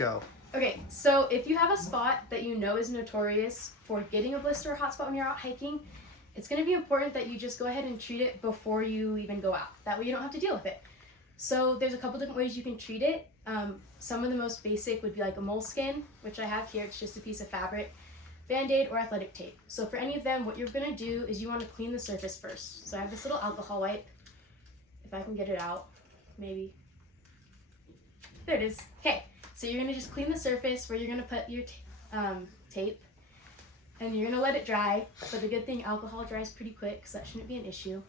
Go. Okay, so if you have a spot that you know is notorious for getting a blister or hot spot when you're out hiking, it's going to be important that you just go ahead and treat it before you even go out. That way you don't have to deal with it. So there's a couple different ways you can treat it. Some of the most basic would be like a moleskin, which I have here. It's just a piece of fabric, Band-Aid, or athletic tape. So for any of them, what you're going to do is you want to clean the surface first. So I have this little alcohol wipe. If I can get it out, maybe. There it is. Okay, so you're going to just clean the surface where you're going to put your tape, and you're going to let it dry. But the good thing, alcohol dries pretty quick, so that shouldn't be an issue.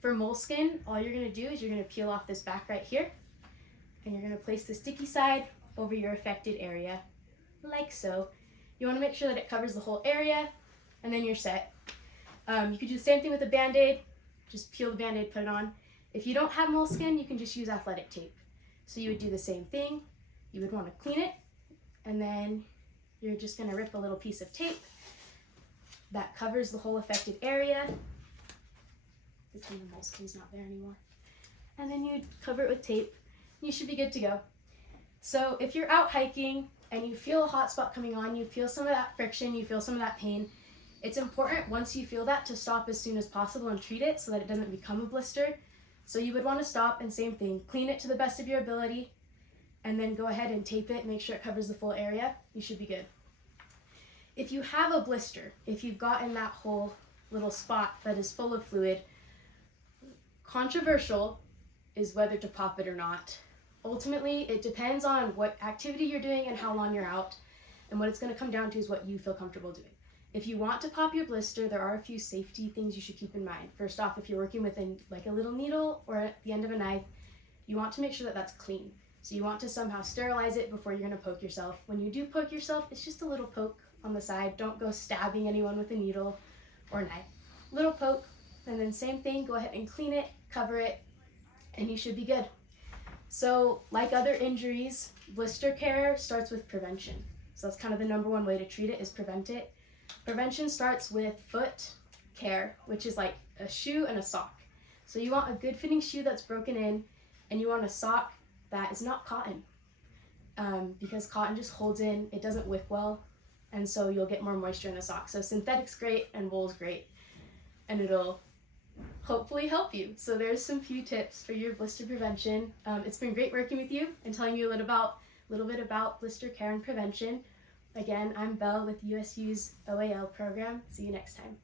For moleskin, all you're going to do is you're going to peel off this back right here, and you're going to place the sticky side over your affected area, like so. You want to make sure that it covers the whole area, and then you're set. You could do the same thing with a Band-Aid. Just peel the Band-Aid, put it on. If you don't have moleskin, you can just use athletic tape. So you would do the same thing. You would want to clean it, and then you're just going to rip a little piece of tape that covers the whole affected area. Between the moleskin's not there anymore. And then you cover it with tape. You should be good to go. So if you're out hiking and you feel a hot spot coming on, you feel some of that friction, you feel some of that pain, it's important once you feel that to stop as soon as possible and treat it so that it doesn't become a blister. So you would want to stop and same thing, clean it to the best of your ability, and then go ahead and tape it, make sure it covers the full area. You should be good. If you have a blister, if you've gotten that whole little spot that is full of fluid, controversial is whether to pop it or not. Ultimately, it depends on what activity you're doing and how long you're out, and what it's going to come down to is what you feel comfortable doing. If you want to pop your blister, there are a few safety things you should keep in mind. First off, if you're working with like a little needle or at the end of a knife, you want to make sure that that's clean. So you want to somehow sterilize it before you're going to poke yourself. When you do poke yourself, it's just a little poke on the side. Don't go stabbing anyone with a needle or a knife. Little poke, and then same thing, go ahead and clean it, cover it, and you should be good. So like other injuries, blister care starts with prevention. So that's kind of the number one way to treat it, is prevent it. Prevention starts with foot care, which is like a shoe and a sock. So you want a good fitting shoe that's broken in, and you want a sock that is not cotton, because cotton just holds in, it doesn't wick well, and so you'll get more moisture in the sock. So synthetic's great and wool's great, and it'll hopefully help you. So there's some few tips for your blister prevention. It's been great working with you and telling you a little bit about blister care and prevention. Again, I'm Belle with USU's OAL program. See you next time.